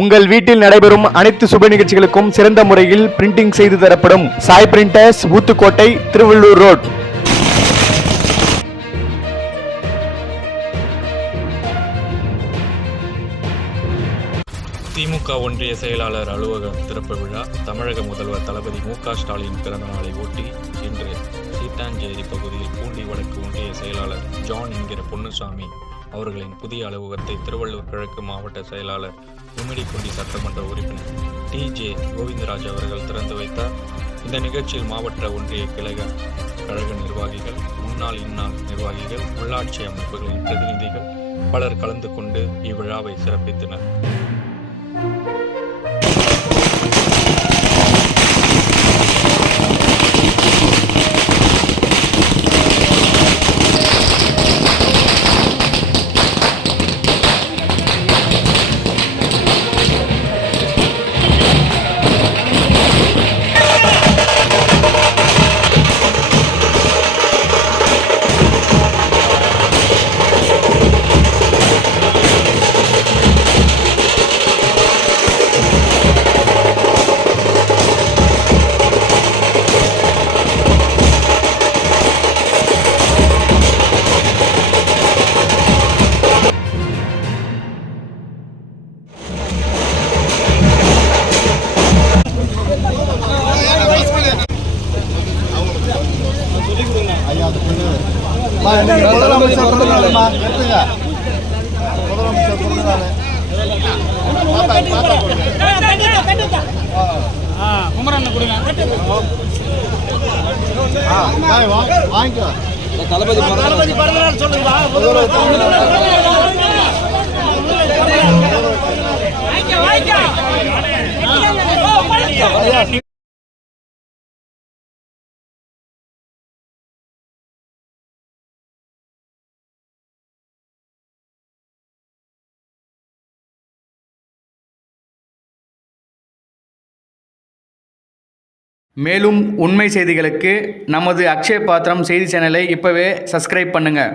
உங்கள் வீட்டில் நடைபெறும் அனைத்து சுப நிகழ்ச்சிகளுக்கும் சிறந்த முறையில் பிரிண்டிங் செய்து தரப்படும் சாய் பிரிண்டர்ஸ், ஊத்துக்கோட்டை, திருவள்ளூர் ரோட். திமுக ஒன்றிய செயலாளர் அலுவலகம் திறப்பு விழா. தமிழக முதல்வர் தளபதி மு.க. ஸ்டாலின் பிறந்த நாளை ஒட்டி இன்று சீட்டாஞ்சேரி பகுதியில் பூண்டி வடக்கு ஒன்றிய செயலாளர் ஜான் என்கிற பொன்னுசாமி அவர்களின் புதிய அலுவலகத்தை திருவள்ளூர் கிழக்கு மாவட்ட செயலாளர் உம்மிடிப்பூண்டி சட்டமன்ற உறுப்பினர் டி.ஜே. கோவிந்தராஜ் அவர்கள் திறந்து வைத்தார். இந்த நிகழ்ச்சியில் மாவட்ட ஒன்றிய கழக நிர்வாகிகள், முன்னாள் இந்நாள் நிர்வாகிகள், உள்ளாட்சி அமைப்புகளின் பிரதிநிதிகள் பலர் கலந்து கொண்டு இவ்விழாவை சிறப்பித்தனர். முதலமைச்சர் பிறந்தநாளுமா எடுத்துங்க. முதலமைச்சர் பிறந்தநாள் குமரன் கொடுங்க. வாங்கிக்கோ. தளபதி பிறந்தநாள் சொல்லுங்க. மேலும் உண்மை செய்திகளுக்கு நமது அக்ஷய பாத்திரம் செய்தி சேனலை இப்போவே சப்ஸ்கிரைப் பண்ணுங்கள்.